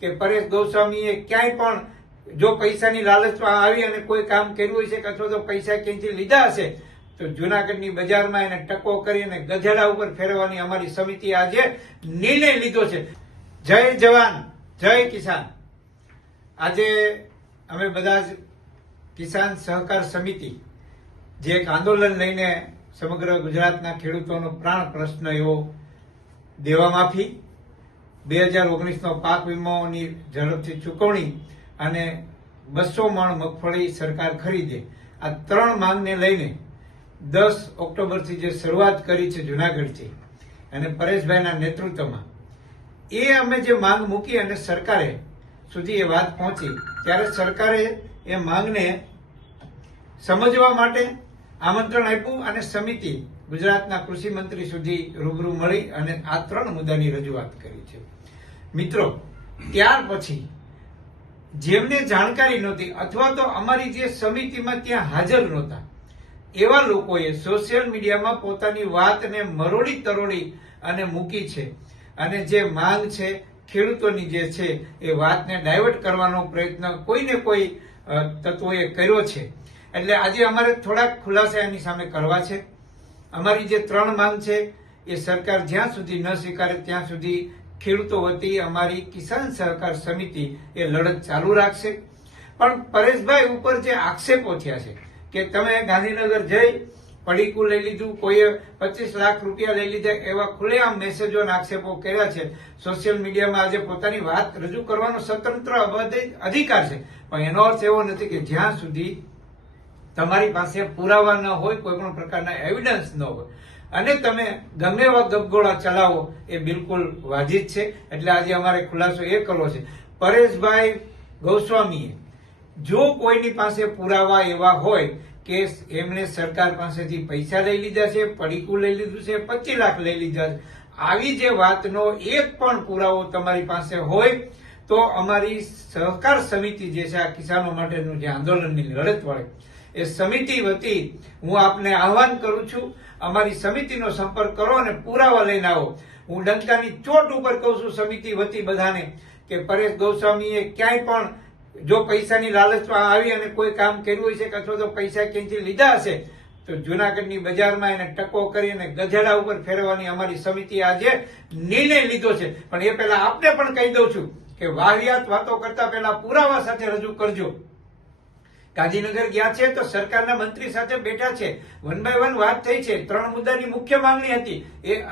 કે પરેશ ગોસ્વામીએ ક્યાંય પણ જો પૈસાની લાલચમાં આવી અને કોઈ કામ કર્યું હોય છે કે અથવા તો પૈસા ક્યાંયથી લીધા હશે તો જુનાગઢની બજારમાં એને ટકો કરી અને ગધેડા ઉપર ફેરવવાની અમારી સમિતિએ આજે નિર્ણય લીધો છે. જય જવાન જય કિસાન. આજે અમે બધા જ કિસાન સહકાર સમિતિ જે એક આંદોલન લઈને સમગ્ર ગુજરાતના ખેડૂતોનો પ્રાણ પ્રશ્ન એવો દેવા માફી, 2019નો પાક વીમોની ઝડપથી ચૂકવણી અને 200 મણ મગફળી સરકાર ખરીદે, આ 3 માંગને લઈને 10 ઓક્ટોબરથી જે શરૂઆત કરી છે જુનાગઢથી અને પરેશભાઈના નેતૃત્વમાં, એ અમે જે માંગ મૂકી અને સરકારે સુધી એ વાત પહોંચી ત્યારે સરકારે એ માંગને સમજવા માટે આમંત્રણ આપ્યું અને સમિતિ ગુજરાતના કૃષિ મંત્રી સુધી રૂબરૂ મળી અને આ 3 મુદ્દાની રજૂઆત કરી છે. મિત્રો, ત્યાર પછી જેમને જાણકારી નહોતી અથવા તો અમારી જે સમિતિમાં ત્યાં હાજર નહોતા એવા લોકોએ સોશિયલ મીડિયામાં પોતાની વાતને મરોડી તરોડી અને મૂકી છે અને જે માંગ છે ખેડૂતોની જે છે એ વાતને ડાયવર્ટ કરવાનો પ્રયત્ન કોઈને કોઈ તત્વોએ કર્યો છે. એટલે આજે અમારે થોડાક ખુલાસા એની સામે કરવા છે. અમારી જે 3 માંગ છે એ સરકાર જ્યાં સુધી ન સ્વીકારે ત્યાં સુધી ખેડૂતો વતી અમારી કિસાન સહકાર સમિતિ એ લડત ચાલુ રાખશે. પણ પરેશભાઈ ઉપર જે આક્ષેપો થયા છે કે તમે ગાંધીનગર જઈ પડીકું લઈ લીધું, કોઈએ 25 લાખ રૂપિયા લઈ લીધા, એવા ખુલ્લેઆમ મેસેજો અને આક્ષેપો કર્યા છે. સોશિયલ મીડિયામાં આજે પોતાની વાત રજૂ કરવાનો સ્વતંત્ર અધિકાર છે, પણ એનો અર્થ એવો નથી કે જ્યાં સુધી તમારી પાસે પુરાવા ન હોય, કોઈ પણ પ્રકારના એવિડન્સ ન હોય અને તમે ગમે એવા ગપગોળા ચલાવો એ બિલકુલ વાજિબ છે. એટલે આજે અમારે ખુલાસો એ કરવો છે, પરેશભાઈ ગોસ્વામીએ જો કોઈની પાસે પુરાવા એવા હોય કે એમણે સરકાર પાસેથી પૈસા લઈ લીધા છે, પડીકું લઈ લીધું છે, 25 લાખ લઈ લીધા છે, આવી જે વાતનો એક પણ પુરાવો તમારી પાસે હોય તો અમારી સહકાર સમિતિ જે છે આ કિસાનો માટેનું જે આંદોલનની લડત વાળે એ સમિતિ વતી હું આપને આહવાન કરું છું, અમારી સમિતિનો સંપર્ક કરો અને પુરાવા લઈને આવો. હું ડંકાની ચોટ ઉપર કહું છું સમિતિ વતી બધાને કે પરેશ ગોસ્વામીએ ક્યાંય પણ જો પૈસાની લાલચમાં આવી અને કોઈ કામ કર્યું હોય છે કે અથવા તો પૈસા ક્યાંયથી લીધા હશે તો જુનાગઢની બજારમાં એને ટકો કરી અને ગધેડા ઉપર ફેરવવાની અમારી સમિતિએ આજે નિર્ણય લીધો છે. પણ એ પહેલા આપને પણ કહી દઉં છું કે વાહિયાત વાતો કરતા પહેલા પુરાવા સાથે રજૂ કરજો. ગાંધીનગર ગયા છે તો સરકારના મંત્રી સાથે બેઠા છે, 1 by 1 વાત થઈ છે. 3 મુદ્દાની મુખ્ય માંગણી હતી એ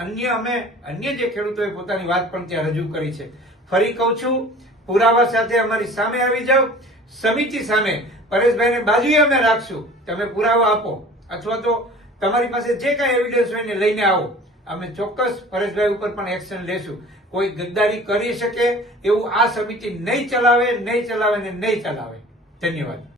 અન્ય જે ખેડૂતોએ પોતાની વાત પણ ત્યાં રજૂ કરી છે. ફરી કહું છું, પુરાવા સાથે અમારી સામે આવી જાઓ. સમિતિ સામે પરેશભાઈને બાજુએ અમે રાખશું, તમે પુરાવા આપો અથવા તો તમારી પાસે જે કાંઈ એવિડન્સ હોય એને લઈને આવો. અમે ચોક્કસ પરેશભાઈ ઉપર પણ એક્શન લેશું. કોઈ ગદ્દારી કરી શકે એવું આ સમિતિ નહીં ચલાવે ને નહીં ચલાવે. ધન્યવાદ.